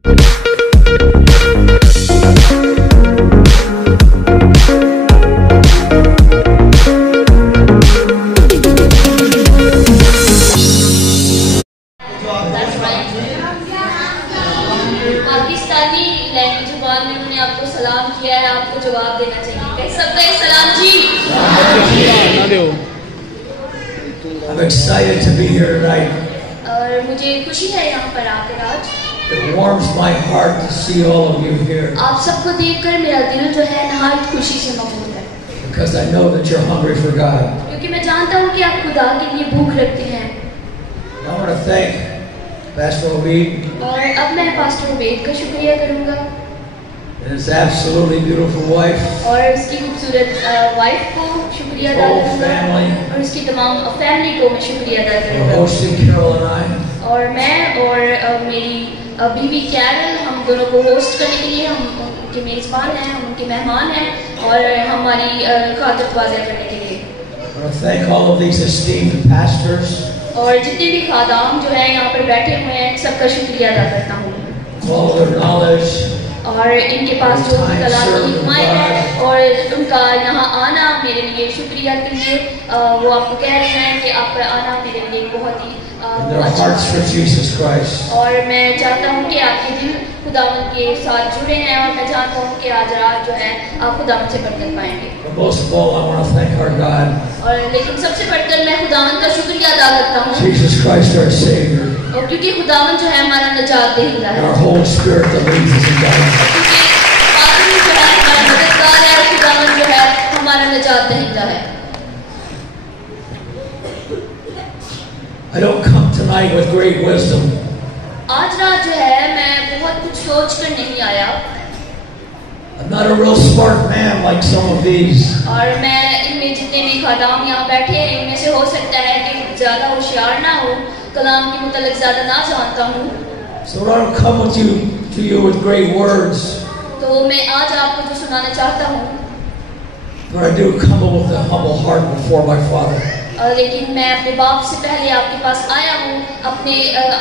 पाकिस्तानी लैंग्वेज जुबान में उन्होंने आपको सलाम किया है, आपको जवाब देना चाहिए। कह सकते हैं सलाम जी। I'm excited to be here tonight. और मुझे खुशी है यहाँ पर आकर आज। It warms my heart to see all of you here. आप सबको देखकर मेरा दिल जो है नहायत खुशी से मगमूर है। Because I know that you're hungry for God. क्योंकि मैं जानता हूँ कि आप खुदा के लिए भूख रखते हैं। I want to thank Pastor Obeid और अब मैं पास्टर उबैद का शुक्रिया करूँगा and his absolutely beautiful wife, और उसकी खूबसूरत वाइफ को शुक्रिया अदा whole करूँगा family, और उसकी तमाम फैमिली को मैं शुक्रिया अदा for करूँगा। hosting Carol and I. और मैं और मेरी बीवी कैरल, हम दोनों को होस्ट करने के लिए, हम उनके मेज़बान हैं, हम उनके मेहमान हैं और हमारी खातिर वाज़ह करने के लिए। I want to thank all of these esteemed pastors, और जितने भी खादाम जो है यहाँ पर बैठे हुए हैं, सबका शुक्रिया अदा करता हूँ। all of their knowledge, और इनके पास जो भी कलाम की हिमायत है और उनका यहाँ आना मेरे लिए शुक्रिया के लिए, वो आपको कह रहे हैं कि आपका आना मेरे लिए बहुत ही and their अच्छा hearts for Jesus Christ. और मैं चाहता हूँ कि आपके दिल खुदावंद के साथ जुड़े हैं और मैं चाहता हूँ कि आज रात जो है आप खुदावंद से बरकत पाएंगे। But most of all, I want to thank our God, और लेकिन सबसे बढ़कर मैं खुदावंद का शुक्रिया अदा करता हूँ Jesus Christ, our Savior, और क्योंकि खुदावंद जो है हमारा निजात देहिंदा and है, our Holy Spirit that leads us and guides us. क्योंकि पादरी जो है हमारा मददगार है और खुदावंद जो है हमारा निजात देहिंदा है। I don't come tonight with great wisdom. आज रात जो है मैं बहुत कुछ सोच कर नहीं आया I'm not a real smart man like some of these. और मैं इनमें जितने भी खादाम यहाँ बैठे हैं इनमें से हो सकता है कि ज़्यादा होशियार ना हो, कलाम के मुतालिक ज़्यादा ना जानता हूँ। So I don't come with you with great words, तो मैं आज आपको जो सुनाना चाहता हूँ, but I do come with a humble heart before my Father. लेकिन मैं अपने बाप से पहले आपके पास आया हूँ, अपने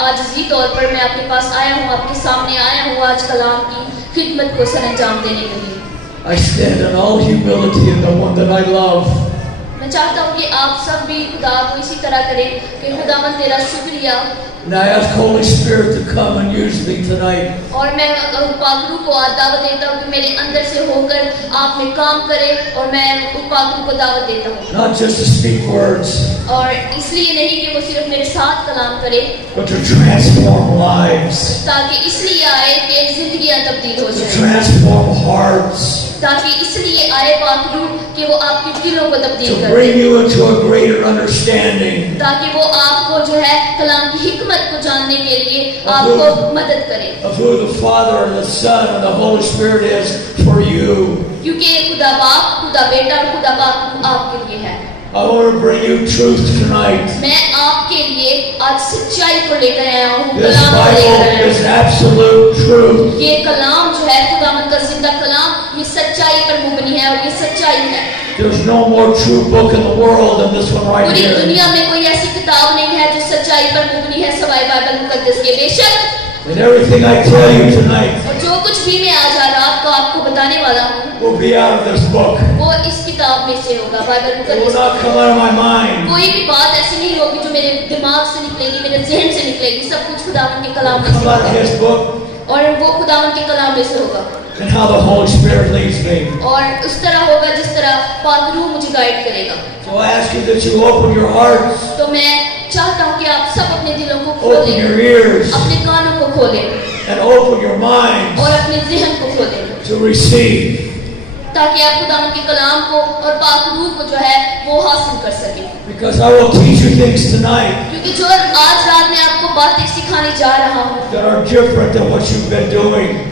आजिज़ी तौर पर मैं आपके पास आया हूँ, आपके सामने आया हूँ आज कलाम की खिदमत को सरअंजाम देने के लिए। I stand in all humility in the one that I love. मैं चाहता हूँ कि आप सब भी खुदा को इसी तरह करें कि खुदावंद तेरा शुक्रिया। And I ask Holy Spirit to come and use me tonight. और मैं पागलू को दावत देता हूँ कि मेरे अंदर से होकर आप में काम करे और मैं पागलू को दावत देता हूँ। Not just to speak words, और इसलिए नहीं कि वो सिर्फ मेरे साथ कलाम करे, but to transform lives, ताकि इसलिए आए कि जिंदगियां तब्दील हो to जाए, transform hearts, ताकि इसलिए आए पागलू कि वो आपके दिलों को तब्दील to कर bring दे, you into a greater understanding ताकि वो आपको जो है कलाम की हिकमत को जानने के लिए आपको मदद करे of who the Father and the Son and the Holy Spirit is for you. क्योंकि खुदा बाप, खुदा बेटा और खुदा बाप आपके लिए है। I want to bring you truth tonight. मैं आपके लिए आज सच्चाई को लेकर आया हूँ, This कलाम को लेकर Bible आया is हूँ। absolute truth. ये कलाम जो है खुदावंद का जिंदा कलाम, ये सच्चाई पर मुबनी है और ये सच्चाई है। There's no more true book in the world than this one right पूरी here. दुनिया में कोई ऐसी किताब नहीं है जो सच्चाई पर मुबनी है सवाए बाइबल मुकद्दस के। बेशक And everything I tell you tonight और जो कुछ भी मैं आज रात को आपको बताने वाला हूँ will be out of this book. वो इस किताब में से होगा, बाइबल It will मुकद्दस। not come out of my mind. कोई भी बात ऐसी नहीं होगी जो मेरे दिमाग से निकलेगी, मेरे ज़हन से निकलेगी, सब कुछ खुदावंद के It कलाम will में से come out of होगा His book और वो खुदावंद के कलाम में से होगा and how the Holy Spirit leads me. और उस तरह होगा जिस तरह पादरू मुझे गाइड करेगा। So I ask you that you open your hearts, तो मैं चाहता हूँ कि आप सब अपने दिलों को open खोलें, your ears, अपने कानों को खोलें and open your minds और अपने ज़हन को खोलें, to receive. ताकि आप खुदावंद के कलाम को और पाक रूह को जो है वो हासिल कर सकें। Because I will teach you things tonight क्योंकि जो आज रात मैं आपको बातें सिखाने जा रहा हूँ that are different than what you've been doing.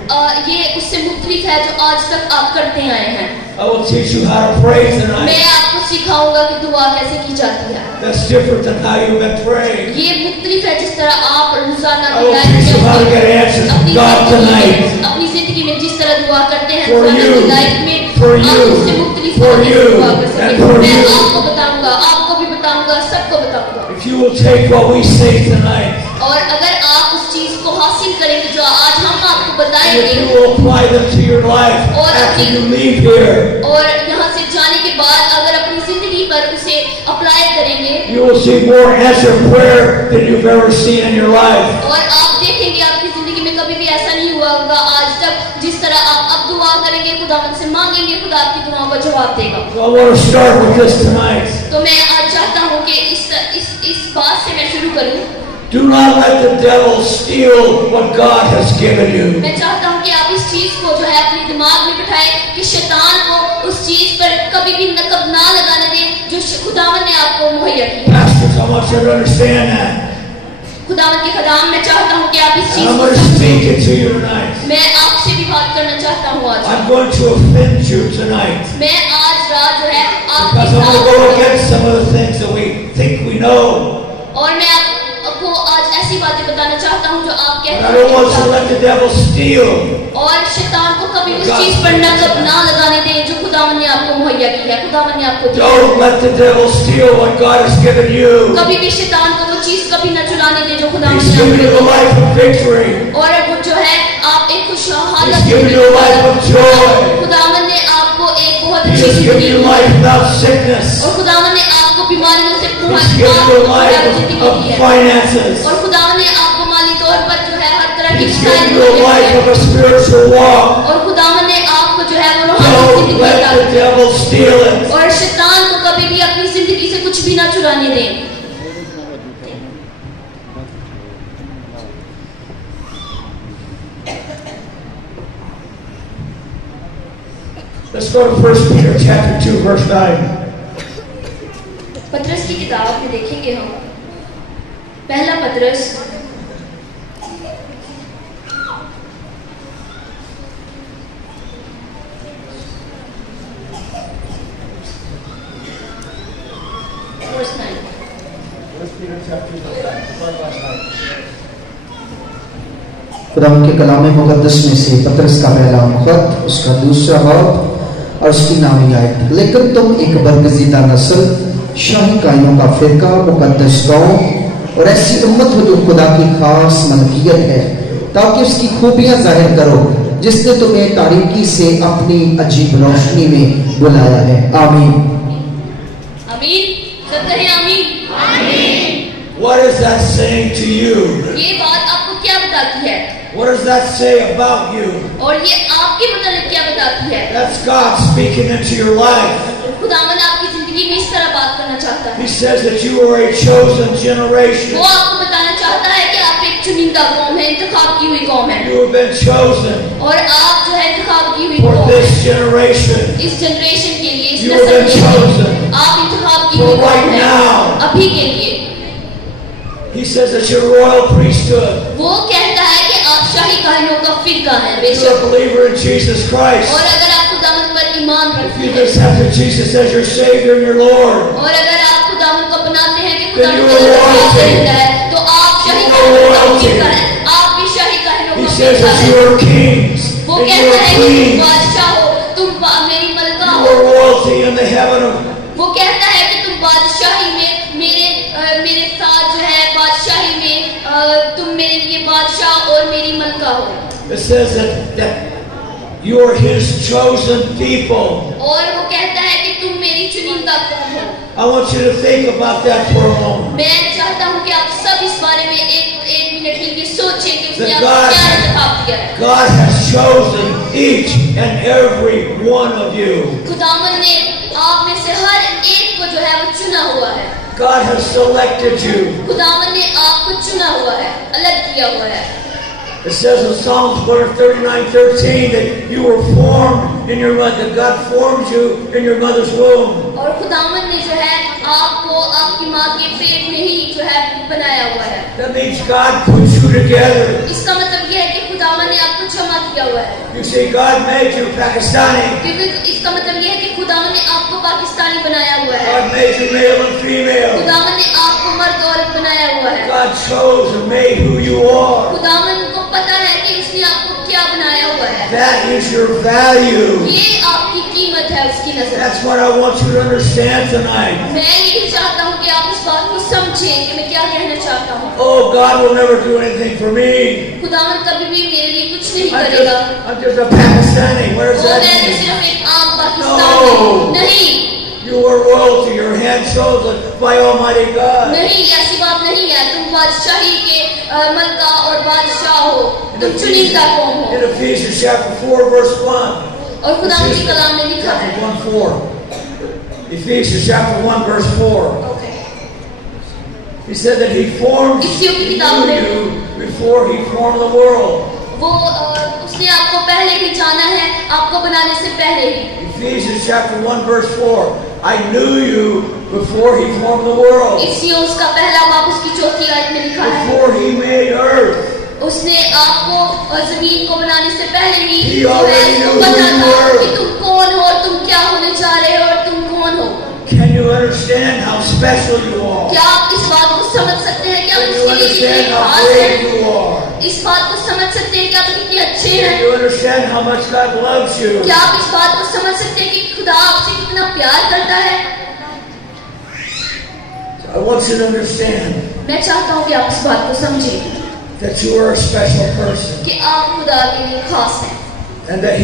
ये उससे मुख्तलिफ है जो आज तक आप करते आए हैं। I will teach you how to pray मैं tonight. आपको सिखाऊंगा कि दुआ कैसे की जाती है। That's different than how you've been praying. ये मुख्तलिफ है जिस तरह आप रोजाना I will teach you how to get answers from God tonight. अपनी जिंदगी में जिस तरह दुआ करते हैं For रोजाना you, की लाइफ में for आप you, उससे मुख्तलिफ for तरीके से you, दुआ कर and सकें। for मैं you. आपको बताऊंगा, आपको भी बताऊंगा, सबको बताऊंगा। If you will take what we say tonight और अगर आप उस चीज को हासिल करेंगे जो आज हम आपको अपनाएंगे you will apply them to your life after you leave here, और यहाँ से जाने के बाद अगर अपनी जिंदगी पर उसे अप्लाई करेंगे, you will see more answered prayer than you've ever seen in your life. और आप देखेंगे आपकी जिंदगी में कभी भी ऐसा नहीं हुआ होगा आज तक जिस तरह आप अब दुआ करेंगे, खुदावंद से मांगेंगे, खुदा आपकी दुआओं का जवाब देगा। So I want to start with this tonight. तो मैं आज चाहता हूँ कि इस बात से मैं शुरू करूँ। Do not let the devil steal what God has given you. मैं चाहता हूँ कि आप इस चीज को जो है अपने दिमाग में बिठाएं कि शैतान को उस चीज पर कभी भी नकब ना लगाने दें जो खुदावंद ने आपको मुहैया की। Pastors, I want you to understand that. खुदावंद के खदाम मैं चाहता हूँ कि आप इस चीज I'm को going to speak it to you tonight. मैं आपसे भी बात करना चाहता हूँ आज। I'm going to offend you tonight. मैं आज रात जो है आपके Because I'm going to go साथ against some of the things that we think we know. और मैं आपको आज ऐसी बातें बताना चाहता हूँ जो आप But I don't want you to कहते let the devil steal. और शैतान को कभी उस चीज पर नकब ना लगाने दें जो खुदावंद ने आपको मुहैया की है, खुदावंद ने आपको दी है। Don't let the devil steal what God has given you. कभी भी शैतान को वो चीज कभी न चुराने दें जो खुदावंद He's ने given you आपको a life of victory. और वो जो है आप एक खुशहाल He's given you a life of joy. खुदावंद ने आपको एक बहुत He अच्छी has given जिंदगी you दी life है without sickness. और खुदावंद ने आपको बीमारियों से He's given you a life of finances. और खुदावंद ने आपको माली तौर पर जो है हर तरह की He's given you a life of a spiritual walk. और खुदावंद ने आपको जो है वो रूहानी Don't जिंदगी let दी the devil steal it. और शैतान को कभी भी अपनी जिंदगी से कुछ भी ना चुराने दें। Let's go to 1 Peter chapter 2 verse 9. पतरस की किताब में देखेंगे हम पहला पतरस verse 9। खुदा के कलाम मुकद्दस में से पतरस का पहला खत उसका दूसरा बाब और उसकी नामी आयत। लेकिन तुम एक बरगजीदा नस्ल, शाही कायमों का फिरका, मुकद्दस कौम और ऐसी उम्मत हो जो खुदा की खास मलकियत है, ताकि उसकी खूबियां जाहिर करो जिसने तुम्हें तारीकी से अपनी अजीब रोशनी में बुलाया है। आमीन। आमीन। सब कहें आमीन। आमीन। What is that saying to you? ये बात आपको क्या बताती है? What does that say about you? और ये आपके मतलब क्या बताती है? That's God speaking into your life. खुदावंद आपकी जिंदगी में इस तरह बात करना चाहता है। He says that you are a chosen generation. वो आपको बताना चाहता है कि आप एक चुनिंदा कौम है, इंतखाब की हुई कौम है You have been chosen और आप जो है इंतखाब की हुई for कौम this generation. इस जनरेशन के लिए, इस You have नस्ल been के लिए chosen आप इंतखाब की for हुई कौम right है now. अभी के लिए। He says that you're a royal priesthood. वो कहता है कि आप शाही काहिनों का फिरका है You're a बेशक। believer in Jesus Christ. और अगर आप खुदावंद पर ईमान If रखते you've हैं accepted Jesus as your Savior and your Lord, और अगर आप खुदावंद को अपनाते हैं कि Then खुदावंद you are का royalty. रहता है तो आप शाही You are काहिनों का royalty. फिरका है। आप भी शाही काहिनों He का says फिरका that है। you are kings वो and you कहता are है कि तुम queens. बादशाह हो, तुम मेरी मलका You हो। are royalty in the heaven of. वो कहता है कि तुम बादशाही में मेरे साथ जो है बादशाही में तुम मेरे लिए बादशाह और मेरी मलका हो। It says that you are His chosen people. और वो कहता है कि तुम मेरी चुनिंदा कौम हो। I want you to think about that for a moment. मैं चाहता हूँ कि आप सब इस बारे में एक मिनट के लिए सोचें कि उसने That आपको क्या इंतखाब किया है। God has chosen each and every one of you. खुदावंद ने आप में से हर एक को जो है वो चुना हुआ है। God has selected you. खुदावंद ने आपको चुना हुआ है, अलग किया हुआ है। It says in Psalms 139:13 that you were formed in your mother, that God formed you in your mother's womb. और खुदावंद ने जो है आपको आपकी माँ के पेट में ही जो है बनाया हुआ है। That means God put you together. इसका मतलब यह है कि खुदावंद ने आपको जमा किया हुआ है। You see, God made you Pakistani. क्योंकि इसका मतलब यह है कि खुदावंद ने आपको पाकिस्तानी बनाया हुआ है। God made you male and female. खुदावंद ने आपको मर्द औरत बनाया हुआ है। God chose and made who you are. खुदावंद को पता है कि उसने आपको क्या बनाया हुआ है। That is your value. ये आपकी कीमत है उसकी नजर। That's what I want you to understand tonight. मैं यही चाहता हूँ कि आप इस बात को समझें समझे कि मैं क्या कहना चाहता हूँ। Oh, God will never do anything for me. खुदावंद कभी भी मेरे लिए कुछ नहीं करेगा। I'm just a Pakistani. What does that मैं तो mean? सिर्फ एक आम पाकिस्तानी No. नहीं। You are royalty. Your hand chosen by Almighty God. नहीं, ऐसी बात नहीं है। तुम बादशाही के मलका और बादशाह हो। तुम चुनिंदा कौम हो। In Ephesians chapter 4 verse 1. और खुदावंद की कलाम में लिखा है। Chapter 1:4. Ephesians chapter 1 verse 4. He said that He formed you before He formed the world. वो उसने आपको पहले ही जाना है, आपको बनाने से पहले ही। Ephesians chapter 1 verse 4. I knew you before He formed the world. इसी उसका पहला बाब उसकी चौथी आयत में लिखा है। Before He made earth. उसने आपको और जमीन को बनाने से पहले ही He already knew पता who you था were. कि तुम कौन हो और तुम क्या होने जा रहे हो और तुम कौन हो। Can you understand how special you are? क्या आप इस बात को समझ सकते हैं? क्या Can you उसके लिए understand कितने how खास great हैं? you are? इस बात को समझ सकते हैं कि आप कितने अच्छे Can हैं? you understand how much God loves you? क्या आप इस बात को समझ सकते हैं कि खुदा आपसे कितना प्यार करता है? I want you to understand मैं चाहता हूँ कि आप इस बात को समझें that you are a special person कि आप खुदा के लिए खास हैं and that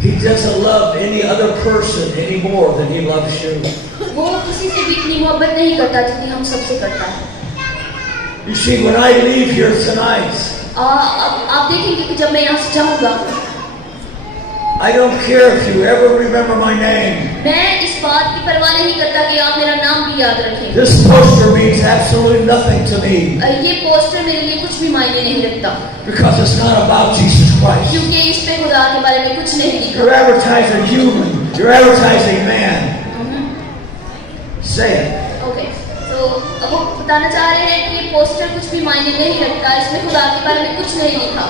He doesn't love any other person any more than He loves you. वो किसी से भी इतनी मोहब्बत नहीं करता जितनी हम सबसे करता है। You see, when I leave here tonight, आप देखेंगे कि जब मैं यहाँ से जाऊँगा, I don't care if you ever remember my name. मैं इस बात की परवाह नहीं करता कि आप मेरा नाम भी याद रखें। This poster means absolutely nothing to me ये पोस्टर मेरे लिए कुछ भी मायने नहीं रखता, because it's not about Jesus Christ. क्योंकि इस पे खुदा के बारे में कुछ नहीं लिखा। You're advertising human. You're advertising man. Say it. Okay, तो अब वो बताना चाह रहे हैं कि ये पोस्टर कुछ भी मायने नहीं रखता, इसमें खुदा के बारे में कुछ नहीं लिखा।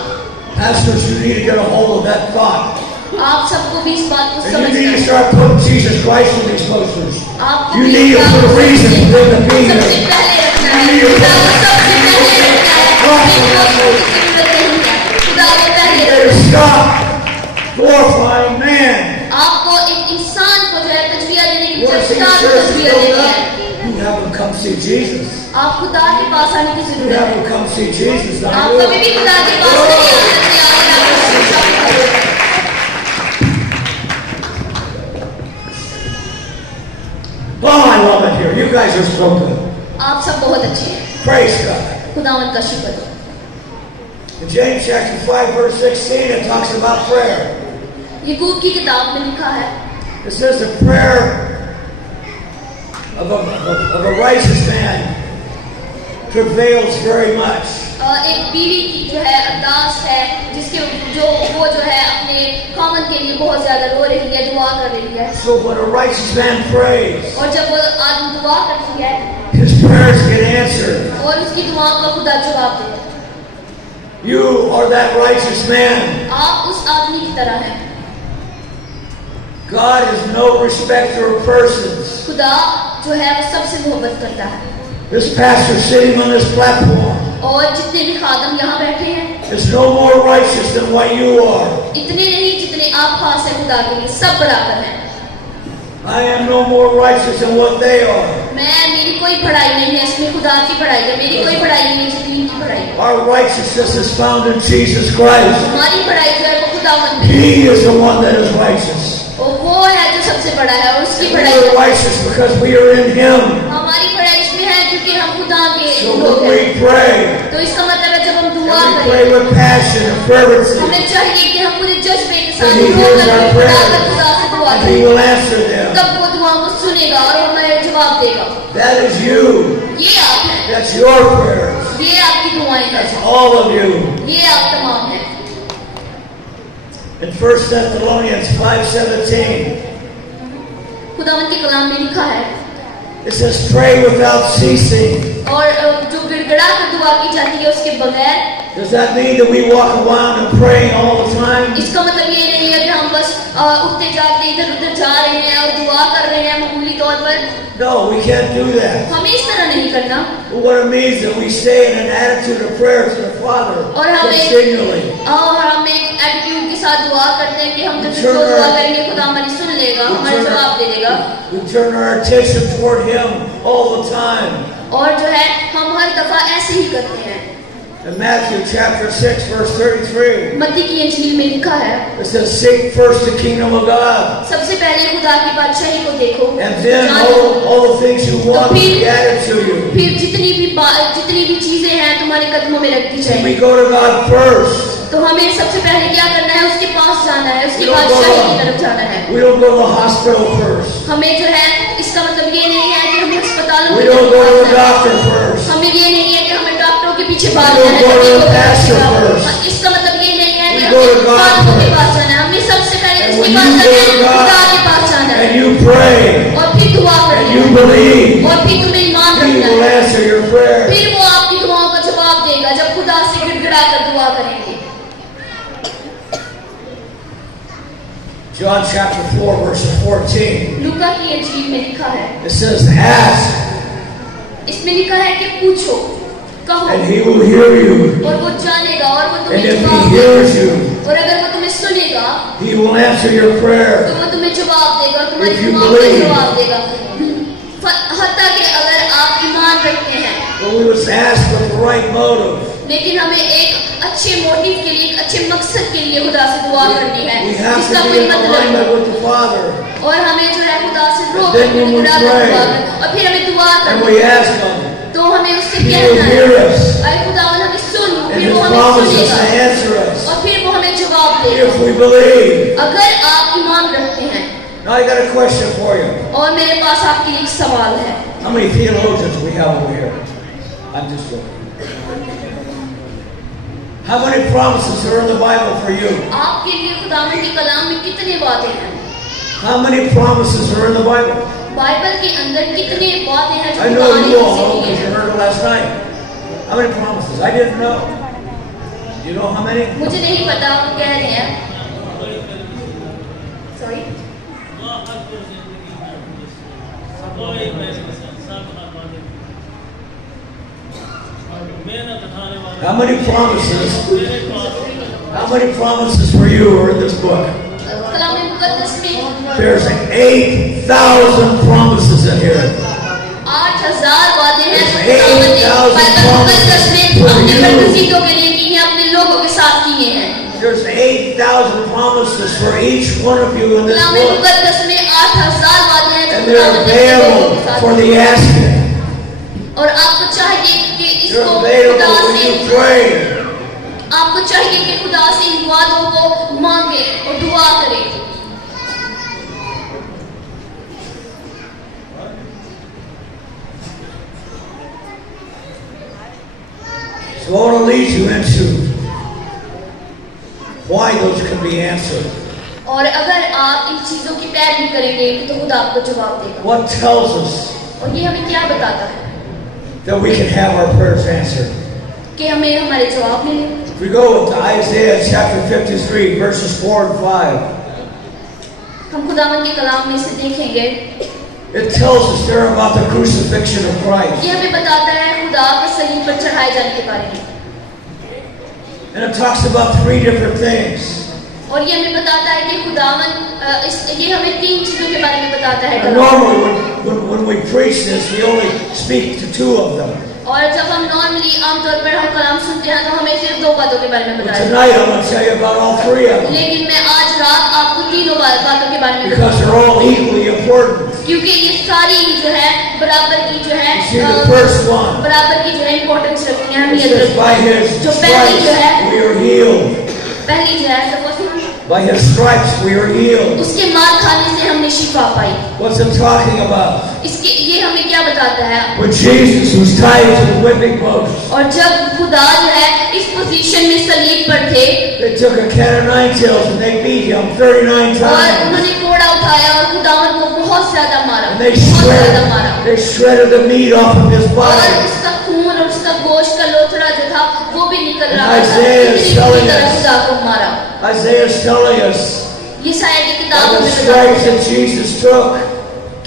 Pastors, you need to get a hold of that thought. आप सबको भी इस बात को And you समझना need to है। start putting Jesus Christ in these posters. आपको You भी need to इस put a बात को reason for them to be सबसे here. पहले रखना है। खुदा को सबसे पहले रखना है। खुदा को पहले You रखना better है। stop glorifying man. आपको एक इंसान को जो है तजबिया देने की You want to see खुदा को church तजबिया built देनी है। up? You have them come see Jesus. आप खुदा के पास आने की You जरूरत have है। them come see Jesus. Not आप कभी भी खुदा के पास नहीं आ सकते, अगर आप उसकी शक्ति करें। Oh, I love it here. You guys are so good. आप सब बहुत अच्छे हैं। Praise God. खुदावंद का शुक्र हो। In James chapter 5 verse 16, it talks about prayer. याकूब की किताब में लिखा है, It says the prayer of a righteous man prevails very much. एक बीवी की जो है अरदास है, जिसके वो जो है अपने खामन के लिए बहुत ज्यादा रो रही है, दुआ कर रही है। So when a righteous man prays, और जब वो आदमी दुआ करती है his prayers get answered. और उसकी दुआ का खुदा जवाब देता है। You are that righteous man. आप उस आदमी की तरह हैं। God is no respecter of persons. खुदा जो है वो सबसे मोहब्बत करता है। This pastor sitting on this platform और जितने भी खादम यहाँ बैठे हैं is no more righteous than what you are. इतने नहीं जितने आप खास हैं खुदा के लिए, सब बराबर हैं। I am no more righteous than what they are. मेरी कोई पढ़ाई नहीं है, इसमें खुदा की पढ़ाई है। मेरी कोई पढ़ाई नहीं है जितनी इनकी पढ़ाई है। Our righteousness is found in Jesus Christ. हमारी पढ़ाई जो है वो खुदावंद में He is the one that is righteous. और वो है जो सबसे बड़ा है और उसकी We पढ़ाई are righteous because we are in Him. हमारी पढ़ाई इसमें है क्योंकि हम खुदा के So लोग when हैं। we pray, तो इसका मतलब है जब हम दुआ and we करें, pray with passion and fervency, हमें चाहिए कि हम पूरे जज्बे के साथ And He रो hears करके our खुदा prayers. का खुदा से दुआ and He करें, will answer them. तब वो दुआओं को सुनेगा और हमें जवाब देगा। That is you. ये आप हैं, That's your prayers. ये आपकी दुआएं हैं, That's all of you. ये आप तमाम हैं। In 1 Thessalonians 5:17, खुदावंद के कलाम में लिखा है, it says, pray without ceasing. और जो गिड़गिड़ा कर दुआ की जाती है उसके बगैर, Does that mean that we walk around and praying all the time? इसका मतलब ये नहीं है कि हम बस उठते जाते इधर उधर जा रहे हैं और दुआ कर रहे हैं मामूली तौर पर। No, we can't do that. हमें इस तरह नहीं करना। But what it means is that we stay in an attitude of prayer to the Father और हम continually. एक एटीट्यूड के साथ दुआ करते हैं कि हम जब इसको दुआ करेंगे खुदा हमारी सुन लेगा, हमारा जवाब दे देगा. We turn our attention toward Him all the time. और जो है हम हर दफा ऐसे ही करते हैं. In Matthew chapter 6 verse 33, मत्ती की इंजील में लिखा है, it says, "Seek first the kingdom of God, सबसे पहले खुदा की बादशाही को देखो, and then all the things you want will be added to you." फिर जितनी भी चीजें हैं तुम्हारे कदमों में रखी We जाएंगी. go to God first. तो हमें सबसे पहले क्या करना है? उसके पास जाना है, उसकी बादशाही की तरफ जाना है. We don't go to the hospital first. हमें जो है इसका मतलब ये नहीं है कि हमें अस्पतालों We की don't go to the तरफ जाना doctor है. first. हमें ये नहीं है कि हमें डॉक्टरों के पीछे भागना We don't है. go to the pastor first. इसका मतलब ये नहीं है कि We go to हमें God डॉक्टरों के first. पास जाना है. हमें सबसे पहले And उसके when पास you जाना go है, to God, खुदा के पास जाना है. and you pray, और फिर दुआ and करनी you है. believe, और फिर तुम्हें ईमान He रखना will है. answer your prayer. फिर वो आपकी दुआओं का जवाब देगा जब खुदा से गिड़गिड़ा कर दुआ करेंगे. John chapter 4 verse 14. लूका की इंजील में लिखा है, It says, "Ask, इसमें लिखा है कि पूछो, कहो, and He will hear you. और वो जानेगा और वो And तुम्हें if He जवाब hears देगा. you, और अगर वो तुम्हें सुनेगा He will answer your prayer." तो वो तुम्हें जवाब देगा और तुम्हारी If you दुआओं का believe. जवाब देगा. हत्ता कि अगर आप ईमान रखते हैं, But we must ask with the right motive. लेकिन हमें एक अच्छे मोटिव के लिए, एक अच्छे मकसद के लिए खुदा से दुआ करनी है, We have जिसका to be कोई in मतलब alignment with the Father. और हमें जो है खुदा से रो Then when we गिड़गिड़ा कर pray, दुआ कर, और फिर हमें दुआ And करनी we है. ask Him. तो हमें उससे He कहना will है, hear us. अरे खुदावन हमें सुन, And फिर His वो हमें promises to सुनेगा answer us. और फिर वो हमें जवाब देगा If we believe. अगर आप ईमान रखते हैं. Now I got a question for you. और मेरे पास आपके लिए एक सवाल है. How many theologians we have over here? I'm just joking. How many promises are in the Bible for you? आपके लिए खुदावन के कलाम में कितने वादे हैं? How many promises are in the Bible? Bible के अंदर कितने वादे हैं जो I खुदा know ने you all हमसे know किए because you हैं? heard it last night. How many promises? I didn't know. You know how many? मुझे नहीं पता, आप कह रहे हैं. Sorry. How many promises? How many promises for you are in this book? कलाम मुकद्दस में There's 8,000 promises in here. 8,000 वादे हैं जो There's खुदावन ने 8,000 बाइबल मुकद्दस में अपने promises. प्रसिद्धों के लिए की है, अपने लोगों के साथ किए हैं. There's 8,000 promises for each one of you in this कलाम book. मुकद्दस में 8,000 वादे हैं जो And they're खुदावन ने अपने लोगों के available साथ for किए the हैं. asking. और आपको चाहिए कि They're इसको खुदा available when से, you pray. आपको चाहिए कि खुदा से इन वादों को मांगे और दुआ करें. So I want to lead you into why those can be answered. और अगर आप इन चीजों की पैरवी करेंगे तो खुदा आपको जवाब देगा. What tells us और ये हमें क्या बताता है? that we can have our prayers answered? कि हमें हमारे जवाब मिले. If we go to Isaiah chapter 53 verses 4 and 5, हम खुदावन के कलाम में से देखेंगे, it tells us there about the crucifixion of Christ. ये हमें बताता है खुदा के सलीब पर चढ़ाए जाने के बारे में. And it talks about 3 different things. और ये हमें बताता है कि खुदावन ये हमें 3 चीजों के बारे में बताता है And कलाम. normally when we preach this, we only speak to 2 of them. और जब हम नॉर्मली आमतौर पर हम कलाम सुनते हैं तो हमें सिर्फ 2 बातों के बारे में But बताया. tonight I'm going to tell you about all 3 of them. लेकिन मैं आज रात आपको 3 बातों के बारे में Because बताऊंगा. they're all equally important. क्योंकि ये सारी जो है बराबर की जो है You see the first one. बराबर की जो है इम्पोर्टेंस रखती है, It अहमियत says, रखती by है. His जो पहली जो है, stripes we are healed. पहली जो है suppose By His stripes we are healed. उसके मार खाने से हमने शिफा पाई. What's it talking about? इसके ये हमें क्या बताता है? When Jesus was tied to the whipping post, और जब खुदा जो है इस पोजीशन में सलीब पर थे they took a cat of 9 tails and they beat Him 39 और times. उन्होंने कोड़ा उठाया और खुदावन को बहुत ज्यादा मारा, And बहुत ज्यादा मारा. they shredded the meat off of His और body. उसका खून और उसका गोश्त का लोथड़ा जो था वो भी निकल रहा था. Isaiah is इतनी telling बुरी तरह us. खुदा को मारा. Isaiah is telling us ये शायद की by किताबों the में stripes बताया that Jesus took,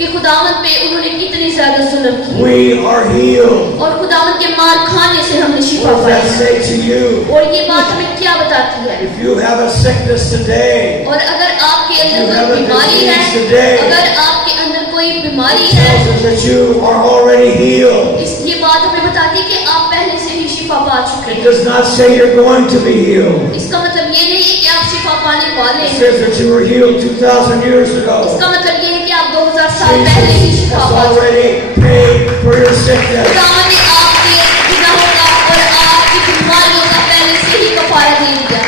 कि खुदावंद पे उन्होंने कितनी ज्यादा जुल्म की। We are healed. और खुदावंद के मार खाने से हमने शिफा What does that say to you? और ये बात हमें क्या बताती है? If you have a sickness today, और अगर आपके अंदर कोई बीमारी है, अगर आपके अंदर कोई बीमारी है, it tells us that you are already healed. ये बात हमें बताती है कि आप पहले से ही शिफा पा चुके It हैं। does not say you're going to be healed. इसका मतलब ये नहीं है कि आप शिफा पाने वाले It हैं। says that you were healed 2,000 years ago. इसका मतलब ये है कि आप 2000 साल पहले ही Jesus शिफा has पा चुके हैं। already paid for your sickness. खुदा ने आपके गुनाहों का और आपकी बीमारियों का पहले से ही कफारा दे दिया।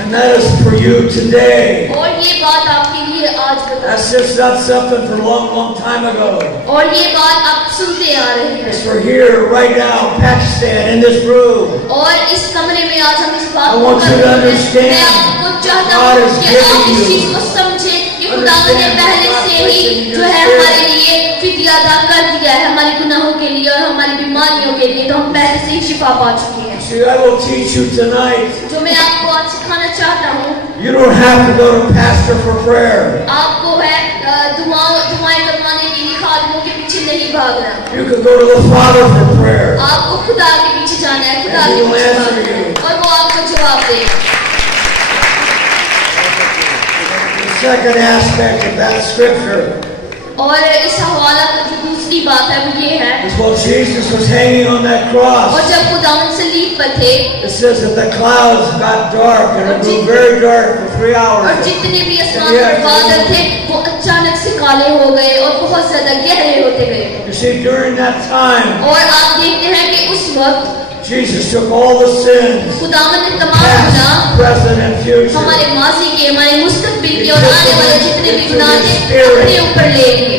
And that is for you today. और ये बात आपके लिए आज बता। That's just not something for a long, long time ago. और ये बात आप सुनते आ रहे हैं। It's for here, right now, Pakistan, in this room. और इस कमरे में आज हम इस बात I को want कर you to रहे हैं। understand मैं आपको चाहता God हूँ is कि आप giving इस you. चीज को समझे कि खुदा ने पहले से ही जो है हमारे लिए फिदिया अदा कर दिया है हमारे गुनाहों के लिए और हमारी बीमारियों के लिए, तो हम पहले से ही शिफा पा चुके हैं। See, I will teach you tonight. जो मैं आपको आज सिखाना चाहता हूँ, You don't have to go to pastor for prayer. आपको है दुआएं करवाने के लिए खादिमों के पीछे नहीं भागना। You can go to the Father for prayer. आपको खुदा के पीछे जाना है, खुदा And के He will पीछे answer भागना है, you. और वो आपको जवाब देगा। The second aspect of that scripture और इस हवाला की जो दूसरी बात है वो ये है, is while Jesus was hanging on that और cross, जब खुदावंद सलीब पर थे it says that the clouds got dark and it grew very dark for 3 और hours. जितने भी आसमान पर बादल थे वो अचानक से काले हो गए और बहुत ज्यादा गहरे होते गए। You see, during that time, और आप देखते हैं कि उस वक्त Jesus took all the sins, खुदावंद ने तमाम गुनाह, past, present, and future. हमारे माजी के, हमारे मुस्तकबिल के और आने वाले जितने भी गुनाह थे अपने ऊपर ले लिए।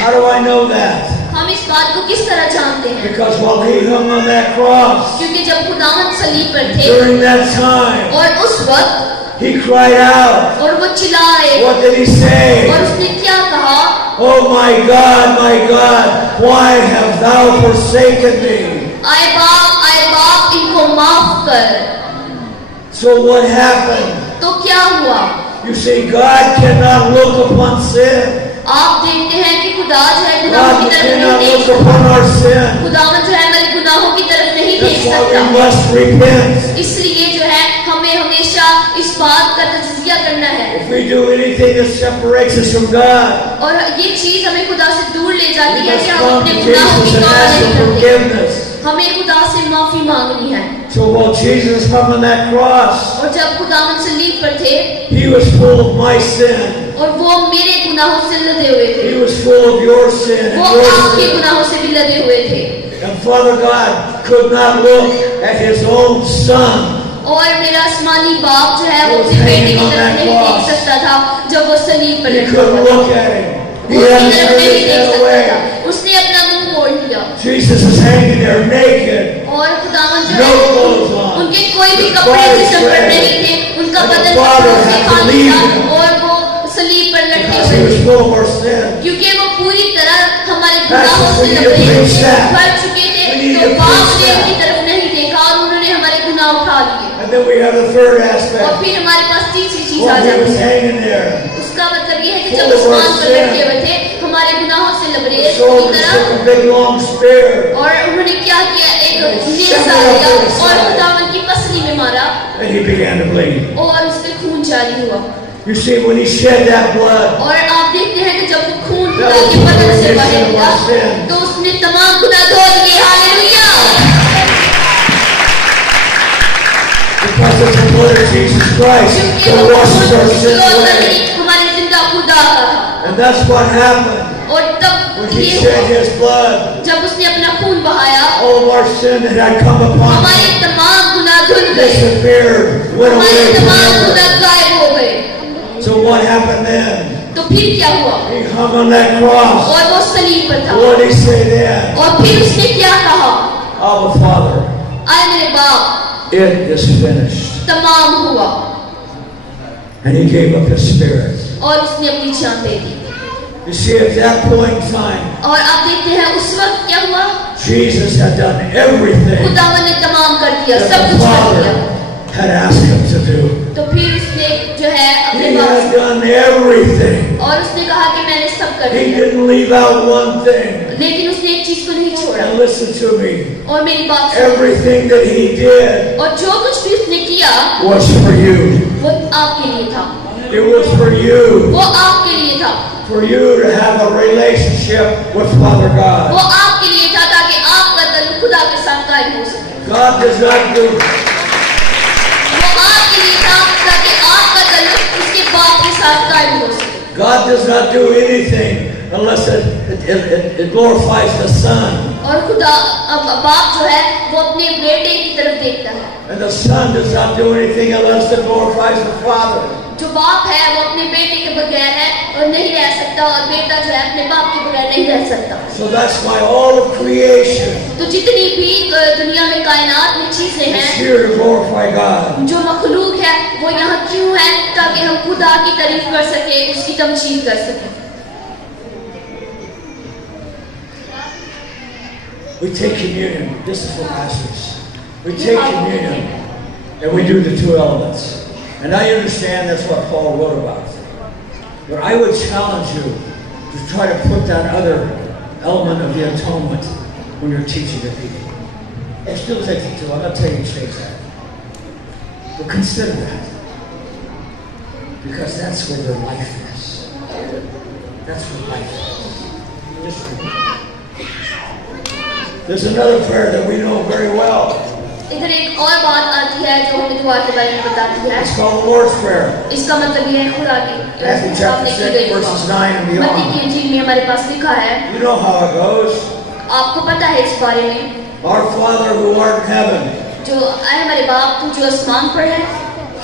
How do I know that? हम इस बात को किस तरह जानते हैं? Because while He hung on that cross, क्योंकि जब खुदावंद सलीब पर थे during that time, और उस वक्त He cried out. और वो चिल्लाए, What did He say? और उसने क्या कहा? Oh my God, why have thou forsaken me? आए बाप इनको माफ कर। So what happened? तो क्या हुआ? You see, God cannot look upon sin. आप देखते हैं कि खुदा जो है गुनाहों God की तरफ नहीं cannot देख look upon सकता। our sin. खुदावंद जो है हमारे गुनाहों की तरफ नहीं देख That's why we सकता। must repent. इसलिए जो है हमें हमेशा इस बात का तजज़िया करना है। If we do anything that separates us from God, और ये चीज हमें खुदा से दूर ले we जाती है must कि हम come अपने to गुनाहों Jesus की and तौबा ask नहीं for करते। forgiveness. हमें खुदा से माफी मांगनी है। So while Jesus hung on that cross, और जब खुदावंद सलीब पर थे He was full of my sin. और वो मेरे गुनाहों से लदे हुए थे, He was full of your sin वो and your आपके sin. गुनाहों से भी लदे हुए थे। And Father God could not look at His own Son. और मेरा आसमानी बाप जो है वो अपने बेटे की तरफ नहीं देख सकता था जब वो सलीब पर He लटका couldn't था। look at Him. He वो had उसकी to तरफ turn नहीं His देख head सकता away. था, उसने अपना मुंह मोड़ लिया। Jesus is hanging there naked. और खुदावंद जो No है clothes on. उनके कोई भी The कपड़े Father जिस्म पर said नहीं थे, उनका that the बदन Father कपड़ों से had to खाली leave था him और वो सलीब पर लटके because He हुए was थे, full of our sin. क्योंकि वो पूरी तरह हमारे That's गुनाहों what से we need to लबरेज preach that. भर चुके थे। We need तो to बाप preach ने that. उनकी तरफ नहीं देखा और उन्होंने हमारे गुनाह उठा लिए। And then we have the third और aspect. फिर हमारे पास तीसरी चीज आ While He जाती was है। hanging there, उसका मतलब ये है कि Full जब of our आसमान पर sin. लटके हुए थे हमारे गुनाहों से the लबरेज पूरी soldiers तरह, took a big long spear. और उन्होंने क्या किया, एक नेज़ा लिया और खुदावंद की पसली में मारा And He began to bleed. और उससे खून जारी हुआ। You see, when He shed that blood, और आप देखते हैं कि जब वो खून That खुदा was के बदन से the बाहर remission of निकला our sin. तो उसने तमाम गुनाह धो लिए। Hallelujah. because of the blood of Jesus Christ क्योंकि that वो washes our खून sins जो away. हमारे जिंदा खुदा का था। And that's what happened और तब when He ये shed हुआ His blood. जब उसने अपना खून बहाया, All of our sin that had come upon हमारे Him तमाम गुनाह धुल गए, disappeared, went हमारे away तमाम forever. गुनाह गायब हो गए। So what happened then? तो फिर क्या हुआ? He hung on that cross. और वो सलीब पर था What did He say then? और फिर उसने क्या कहा? Abba, Father, आए मेरे बाप, it is finished. तमाम हुआ। And He gave up His Spirit. और उसने अपनी जान दे दी। You see, at that point in time, और आप देखते हैं उस वक्त क्या हुआ? Jesus had done everything खुदावन ने तमाम कर दिया, that सब the कुछ कर Father दिया। had asked Him to do. तो फिर उसने जो है अपने He बाप had done everything और उसने कहा कि मैंने सब कर He दिया, didn't leave out one thing. लेकिन उसने एक चीज को नहीं छोड़ा। And listen to me. और मेरी बात सुनो, Everything that he did और जो कुछ भी उसने किया was for you. वो आपके लिए था, It was for you. वो आपके लिए था, For you to have a relationship with Father वो God. आपके लिए था ताकि आपका ताल्लुक खुदा के साथ कायम हो सके। God does not do. वो आपके लिए था ताकि आपका ताल्लुक उसके बाप के साथ कायम हो सके। God does not do anything unless it glorifies the Son. और खुदा बाप जो है वो अपने बेटे की तरफ देखता है, And the Son does not do anything unless it glorifies the Father. जो बाप है वो अपने बेटे के बगैर है और नहीं रह सकता, और बेटा जो है अपने बाप के बगैर नहीं रह सकता। So that's why all of creation तो जितनी भी दुनिया में कायनात में चीजें is हैं, here to glorify God. जो मखलूक है वो यहाँ क्यों है? ताकि हम खुदा की तारीफ कर सके, उसकी तमजीद कर सके। We take communion. This is for pastors. We take communion and we do the two elements. And I understand that's what Paul wrote about. But I would challenge you to try to put that other element of the atonement when you're teaching the people. You still take the two. I'm not telling you to change that. But consider that. Because that's where their life is. That's where life is. Just remember. There's another prayer that we know very well. इधर एक और बात आती है जो हमें दुआ के बारे में बताती है। It's called the Lord's Prayer. इसका मतलब ये है खुदा की Matthew chapter 6 verses 9 and मत्ती beyond. की इंजील में हमारे पास लिखा है, You know how it goes. आपको पता है इस बारे में। Our Father who art in heaven, जो आए हमारे बाप तू जो आसमान पर है,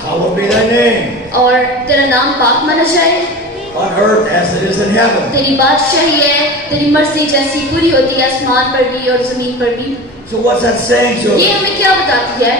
hallowed be thy name, और तेरा नाम पाक माना जाए, on earth as it is in heaven. तेरी बादशाही है, तेरी मर्जी जैसी पूरी होती है आसमान पर भी और जमीन पर भी। So what's that saying to ये us? हमें क्या बताती है?